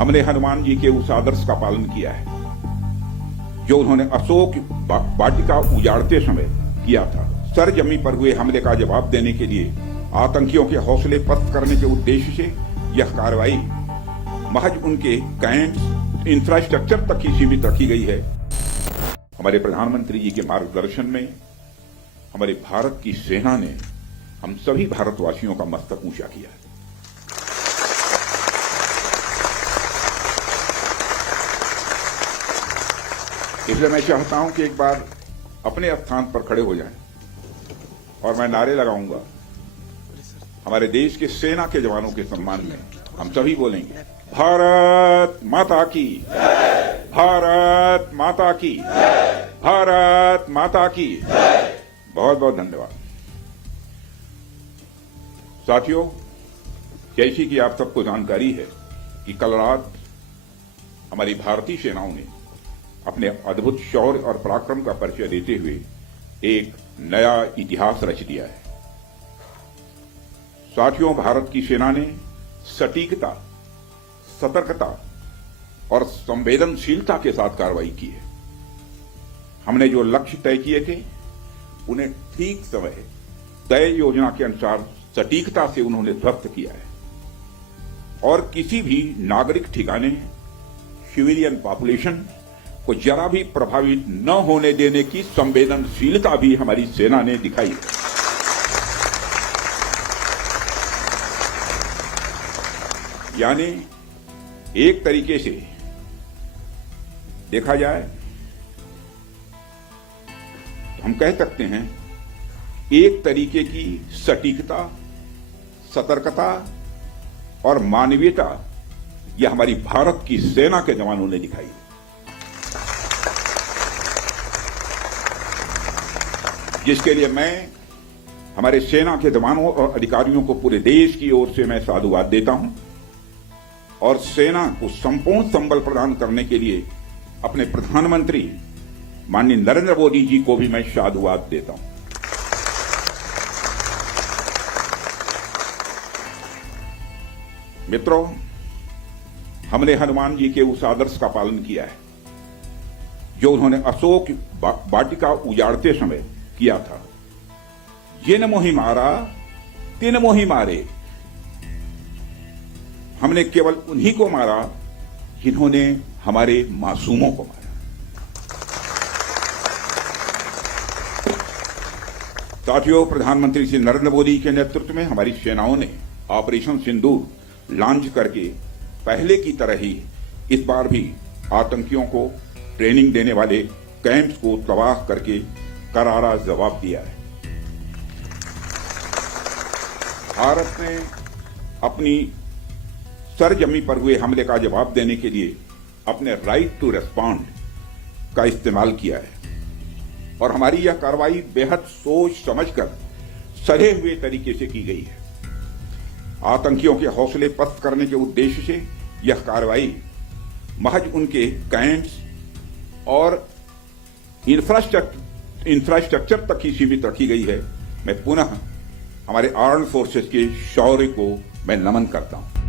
हमने हनुमान जी के उस आदर्श का पालन किया है जो उन्होंने अशोक वाटिका उजाड़ते समय किया था। सरजमी पर हुए हमले का जवाब देने के लिए आतंकियों के हौसले पस्त करने के उद्देश्य से यह कार्रवाई महज उनके कैंप्स, इंफ्रास्ट्रक्चर तक ही सीमित रखी गई है। हमारे प्रधानमंत्री जी के मार्गदर्शन में हमारे भारत की सेना ने हम सभी भारतवासियों का मस्तक ऊंचा किया है। इसलिए मैं चाहता हूं कि एक बार अपने स्थान पर खड़े हो जाएं और मैं नारे लगाऊंगा। हमारे देश के सेना के जवानों के सम्मान में हम सभी बोलेंगे, भारत माता की, भारत माता की, भारत माता की। बहुत बहुत धन्यवाद। साथियों, जैसी कि आप सबको जानकारी है कि कल रात हमारी भारतीय सेनाओं ने अपने अद्भुत शौर्य और पराक्रम का परिचय देते हुए एक नया इतिहास रच दिया है। साथियों, भारत की सेना ने सटीकता, सतर्कता और संवेदनशीलता के साथ कार्रवाई की है। हमने जो लक्ष्य तय किए थे उन्हें ठीक समय तय योजना के अनुसार सटीकता से उन्होंने ध्वस्त किया है और किसी भी नागरिक ठिकाने, सिविलियन पॉपुलेशन को जरा भी प्रभावित न होने देने की संवेदनशीलता भी हमारी सेना ने दिखाई है। यानी एक तरीके से देखा जाए तो हम कह सकते हैं एक तरीके की सटीकता, सतर्कता और मानवीयता यह हमारी भारत की सेना के जवानों ने दिखाई है। जिसके लिए मैं हमारे सेना के जवानों और अधिकारियों को पूरे देश की ओर से मैं साधुवाद देता हूं और सेना को संपूर्ण संबल प्रदान करने के लिए अपने प्रधानमंत्री माननीय नरेंद्र मोदी जी को भी मैं साधुवाद देता हूं। मित्रों, हमने हनुमान जी के उस आदर्श का पालन किया है जो उन्होंने अशोक वाटिका उजाड़ते समय किया था। जिन मोहि मारा तिन मोहि मारे। हमने केवल उन्हीं को मारा जिन्होंने हमारे मासूमों को मारा। साथियों, प्रधानमंत्री श्री नरेंद्र मोदी के नेतृत्व में हमारी सेनाओं ने ऑपरेशन सिंदूर लॉन्च करके पहले की तरह ही इस बार भी आतंकियों को ट्रेनिंग देने वाले कैंप्स को तबाह करके करारा जवाब दिया है। भारत ने अपनी सरजमी पर हुए हमले का जवाब देने के लिए अपने राइट टू रेस्पॉन्ड का इस्तेमाल किया है और हमारी यह कार्रवाई बेहद सोच समझकर सधे हुए तरीके से की गई है। आतंकियों के हौसले पस्त करने के उद्देश्य से यह कार्रवाई महज उनके कैंप्स और इंफ्रास्ट्रक्चर तक ही सीमित रखी गई है। मैं पुनः हमारे आर्म्ड फोर्सेस के शौर्य को मैं नमन करता हूं।